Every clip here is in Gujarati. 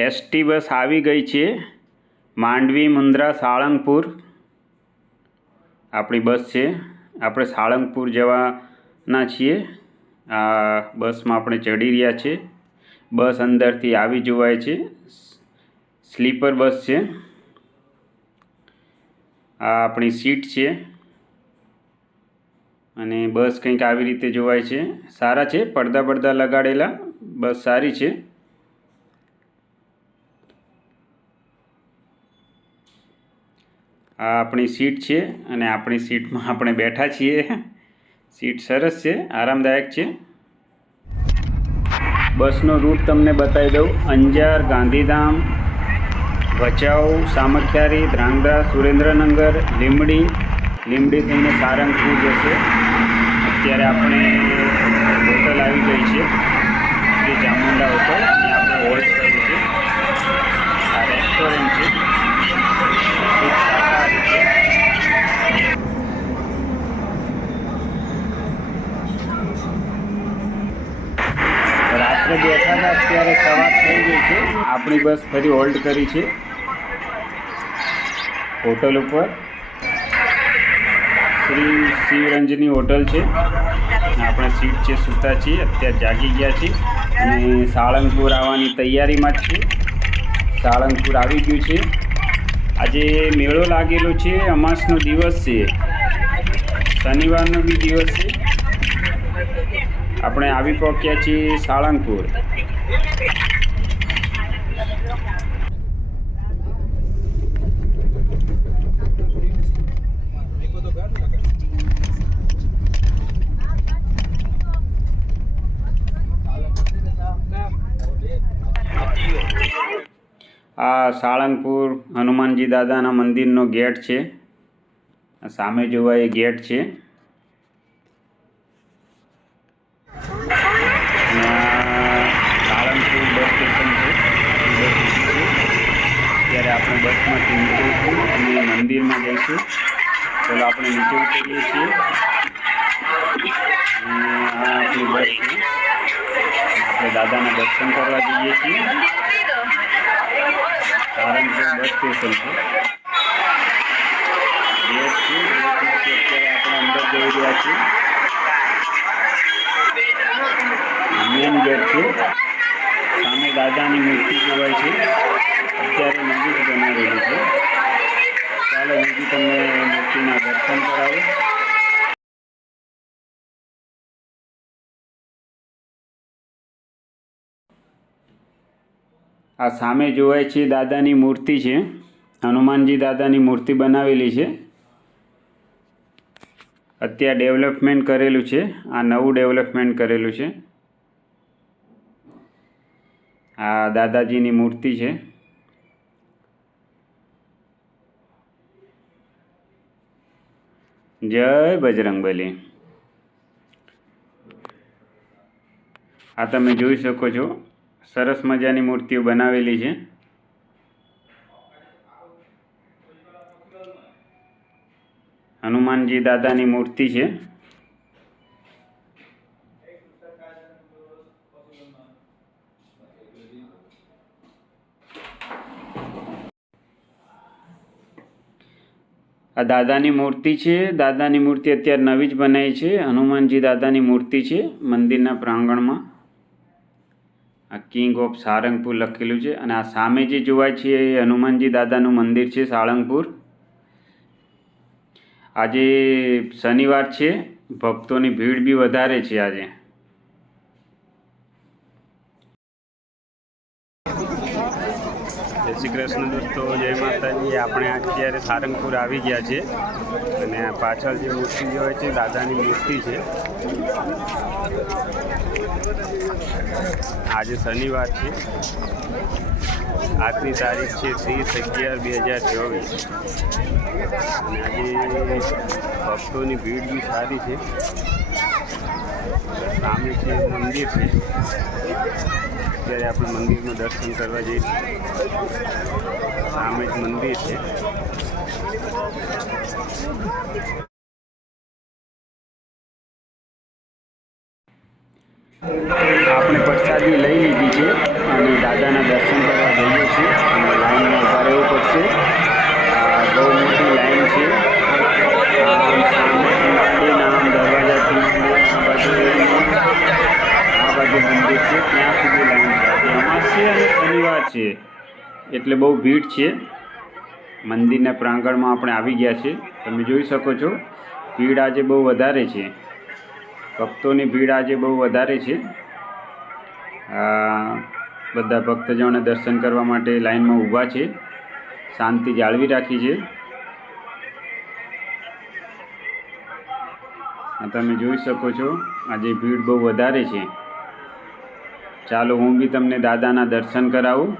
એસટી બસ આવી ગઈ છે માંડવી મુન્દ્રા સાળંગપુર આપણી બસ છે। આપણે સાળંગપુર જવાના છીએ। આ બસમાં આપણે ચડી રહ્યા છે। બસ અંદરથી આવી જોવાય છે। સ્લીપર બસ છે। આ આપણી સીટ છે અને બસ કંઈક આવી રીતે જોવાય છે। સારા છે, પડદા લગાડેલા, બસ સારી છે। આ આપણી સીટ છે અને આપણી સીટમાં આપણે બેઠા છીએ। સીટ સરસ છે, આરામદાયક છે। બસનો રૂટ તમને બતાવી દઉં। અંજાર, ગાંધીધામ, ભચાઉ, સામખિયારી, ધ્રાંગધ્રા, સુરેન્દ્રનગર, લીંબડી થઈને સારંગપુર જશે। અત્યારે આપણે હોટલ આવી ગઈ છે, શ્રી ચામુંડા હોટલ। અહીંયા આપણે હોલ્ડ કરી છે। આ રેસ્ટોરન્ટ છે, રાત્રે બેઠા હતા, અત્યારે સવાર થઈ ગઈ છે। આપણી બસ ફરી હોલ્ડ કરી છે હોટલ ઉપર। શ્રી શિવરંજની હોટલ છે। આપણે સીટ છે, સૂતા છીએ, અત્યારે જાગી ગયા છીએ અને સાળંગપુર આવવાની તૈયારીમાં જ છીએ। સાળંગપુર આવી ગયું છે। આજે મેળો લાગેલો છે, અમાસનો દિવસ છે, શનિવારનો બી દિવસ છે। આપણે આવી પહોંચ્યા છીએ સાળંગપુર। આ સાળંગપુર હનુમાનજી દાદાના મંદિરનો ગેટ છે। આ સામે જોવા એ ગેટ છે। સાળંગપુર બસ સ્ટેશન છે, અત્યારે આપણે બસમાંથી નીચે ઉતરી અને મંદિરમાં જઈશું। ચાલો આપણે નીચે ઉતરીએ છીએ। આ આપણી બસ છે, આપણે દાદાના દર્શન કરવા જઈએ છીએ। સાળંગપુર બસ સ્ટેશન છે, ગેટ છે, ગેટમાંથી અત્યારે આપણે અંદર જઈ રહ્યા છીએ। મેન ગેટ છે, સામે દાદાની મૂર્તિ જોવાય છે, અત્યારે નવી જ બનાવેલી છે। ચાલો હું બી તમને મૂર્તિના દર્શન કરાવું। આ સામે જોવાય છે દાદાની મૂર્તિ છે, હનુમાનજી દાદાની મૂર્તિ બનાવેલી છે। અત્યારે ડેવલપમેન્ટ કરેલું છે, આ નવું ડેવલપમેન્ટ કરેલું છે। આ દાદાજીની મૂર્તિ છે। જય બજરંગબલી। આ તમે જોઈ શકો છો, સરસ મજાની મૂર્તિઓ બનાવેલી છે। હનુમાનજી દાદાની મૂર્તિ છે। આ દાદાની મૂર્તિ છે, દાદાની મૂર્તિ અત્યારે નવી જ બનાવી છે। હનુમાનજી દાદાની મૂર્તિ છે મંદિરના પ્રાંગણમાં। આ કિંગ ઓફ સારંગપુર લખેલું છે અને આ સામે જે જોવાય છે એ હનુમાનજી દાદાનું મંદિર છે સાળંગપુર। આજે શનિવાર છે, ભક્તોની ભીડ બી વધારે છે આજે। જય શ્રી કૃષ્ણ દોસ્તો, જય માતાજી। આપણે અત્યારે સારંગપુર આવી ગયા છે અને આ પાછળ જે મૂર્તિ જોવાય છે દાદાની મૂર્તિ છે। આજે શનિવાર છે, આજની તારીખ છે 30/11/2024 અને આજે ભક્તોની ભીડ બી સારી છે। સામે છે મંદિર છે, અત્યારે આપણે મંદિરનું દર્શન કરવા જઈશું। સામે જ મંદિર છે। આપણે પ્રસાદી લઈ લીધી છે અને દાદાના દર્શન કરવા જઈએ પડશે અને લાઈનમાં ઊભા રહેવું પડશે. બહુ મોટી લાઈન છે. આમ સામેથી માંડીને આમ દરવાજાથી માંડીને આ બાજુ મંદિર છે ત્યાં સુધી લાઈન છે. આજે અમાસી અને શનિવાર છે એટલે બહુ ભીડ છે. મંદિરના પ્રાંગણમાં આપણે આવી ગયા છે. તમે જોઈ શકો છો ભીડ આજે બહુ વધારે છે. ભક્તોની ભીડ આજે બહુ વધારે છે. બધા ભક્તજનોને દર્શન કરવા માટે લાઈનમાં ઊભા છે. શાંતિ જાળવી રાખી છે. તમે જોઈ શકો છો આજે ભીડ બહુ વધારે છે. ચાલો હું બી તમને દાદાના દર્શન કરાવું.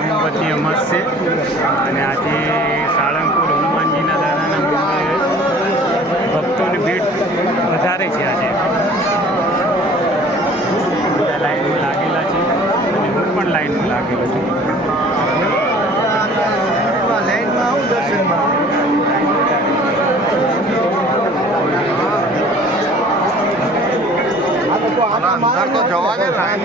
ગણપતિ અમાસ છે અને આજે સાળંગપુર હનુમાનજીના દાદાના મંદિરે ભક્તોની ભીડ વધારે છે. આજે બધા લાઈનમાં લાગેલા છે અને હું પણ લાઈનમાં લાગેલો છું. લાઈનમાં આવું દર્શનમાં તો જવા દે થાય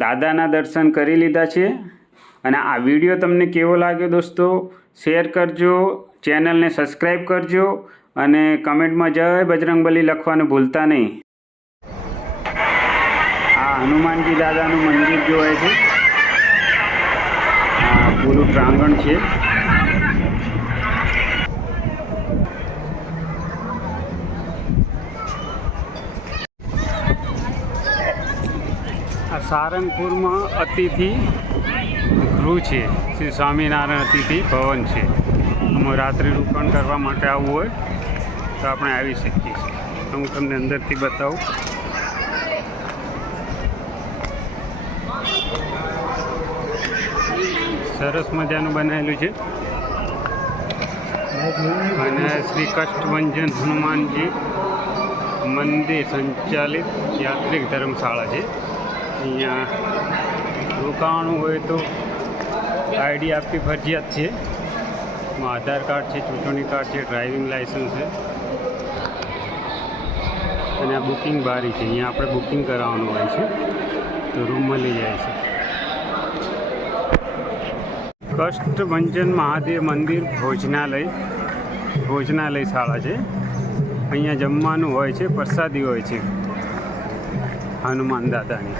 દાદાના દર્શન કરી લીધા છે અને આ વિડીયો તમને કેવો લાગ્યો દોસ્તો શેર કરજો, ચેનલને સબસ્ક્રાઈબ કરજો અને કમેન્ટમાં જય બજરંગબલી લખવાનું ભૂલતા નહીં. આ હનુમાનજી દાદાનું મંદિર જોવાય છે. આ પૂરું પ્રાંગણ છે. આ સારંગપુરમાં અતિથિ ગૃહ છે, શ્રી સ્વામિનારાયણ અતિથિ ભવન છે. આમાં રાત્રિ રોકાણ કરવા માટે આવવું હોય તો આપણે આવી શકીએ છીએ. હું તમને અંદરથી બતાવું. સરસ મજાનું બનાવેલું છે. અને શ્રી કષ્ટભંજન હનુમાનજી મંદિર સંચાલિત યાત્રિક ધર્મશાળા છે. અહીંયા રોકાવાનું હોય તો આઈડી આપવી ફરજિયાત છે. એમાં આધાર કાર્ડ છે, ચૂંટણી કાર્ડ છે, ડ્રાઇવિંગ લાઇસન્સ છે. અને આ બુકિંગ બારી છે. અહીંયા આપણે બુકિંગ કરાવવાનું હોય છે તો રૂમ મળી જાય છે. કષ્ટભંજન મહાદેવ મંદિર ભોજનાલય શાળા છે. અહીંયા જમવાનું હોય છે, પ્રસાદી હોય છે હનુમાન દાદાની.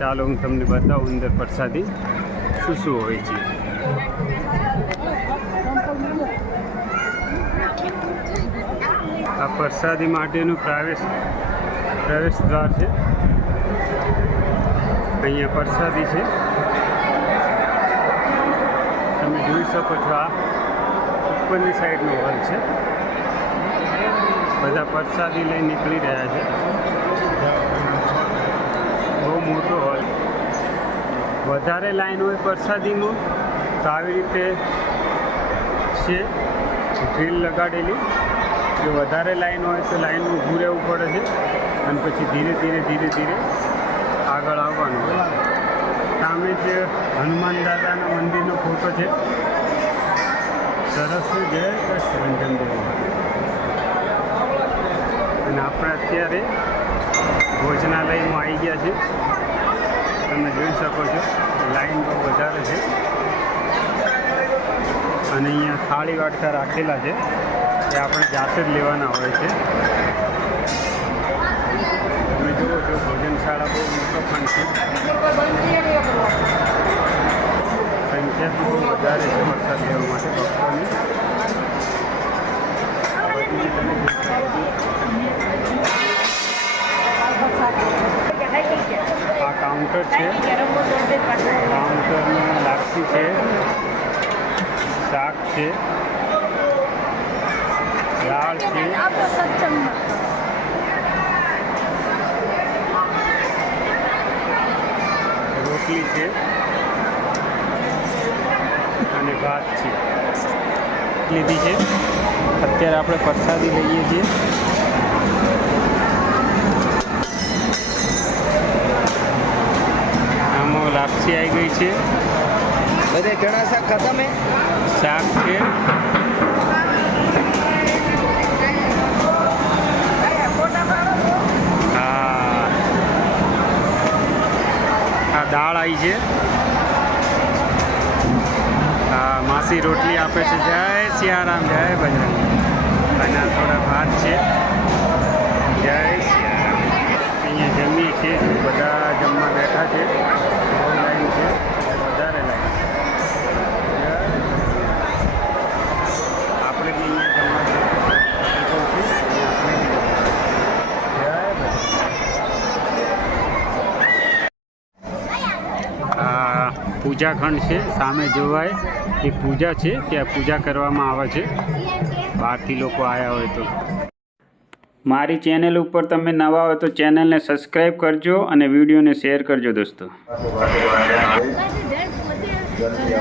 ચાલો હું તમને બતાવું અંદર પ્રસાદી શું શું હોય છે. આ પ્રસાદી માટેનું પ્રવેશ દ્વાર છે. અહીંયા પ્રસાદી છે, તમે જોઈ શકો છો. આ ઉપરની સાઈડનો હોલ છે. બધા પ્રસાદી લઈ નીકળી રહ્યા છે. બહુ મોટો હોલ. વધારે લાઈન હોય પ્રસાદીમાં તો આવી રીતે છે ડ્રીલ લગાડેલી. જો વધારે લાઈન હોય તો લાઈનમાં ઊભું રહેવું પડે છે અને પછી ધીરે ધીરે આગળ આવવાનું હોય. સામે જ હનુમાન દાદાના મંદિરનો ફોટો છે. સરસ જય કષ્ટભંજન દેવ. અને આપણે અત્યારે ભોજનાલયમાં આવી ગયા છે. તમે જોઈ શકો છો લાઈન બહુ વધારે છે. અને અહીંયા થાળી વાટકા રાખેલા છે એ આપણે જાતે જ લેવાના હોય છે. તમે જુઓ છો ભોજનશાળા બહુ મોટો પણ છે. સંખ્યા બહુ વધારે છે પ્રસાદ લેવા માટે ભક્તોની. આ કાઉન્ટર છે. કાઉન્ટરમાં લાપસી છે, શાક છે, દાળ છે, રોટલી છે અને ભાત છે. લીધી છે. અત્યારે આપણે પ્રસાદી લઈએ છીએ. આમાં લાપસી આવી ગઈ છે. બધે ચણા શાક ખાતા મેં શાક છે, આ દાળ આવી છે. હા, માસી રોટલી આપે છે. જય સિયારામ, જય બજરંગ. અને આ થોડા ભાત છે. જય સિયારામ. અહીંયા જમીએ છીએ. બધા જમવા બેઠા છે. બહુ લાઈન છે, વધારે લાઈન. આપણે બી અહીંયા જમવા પૂજા ખંડ છે. સામે જોવાય એ પૂજા છે. ત્યાં પૂજા કરવામાં આવે છે બહારથી લોકો આવ્યા હોય તો. મારી ચેનલ ઉપર તમે નવા હોય તો ચેનલને સબસ્ક્રાઈબ કરજો અને વિડીયોને શેર કરજો દોસ્તો. જલ્દી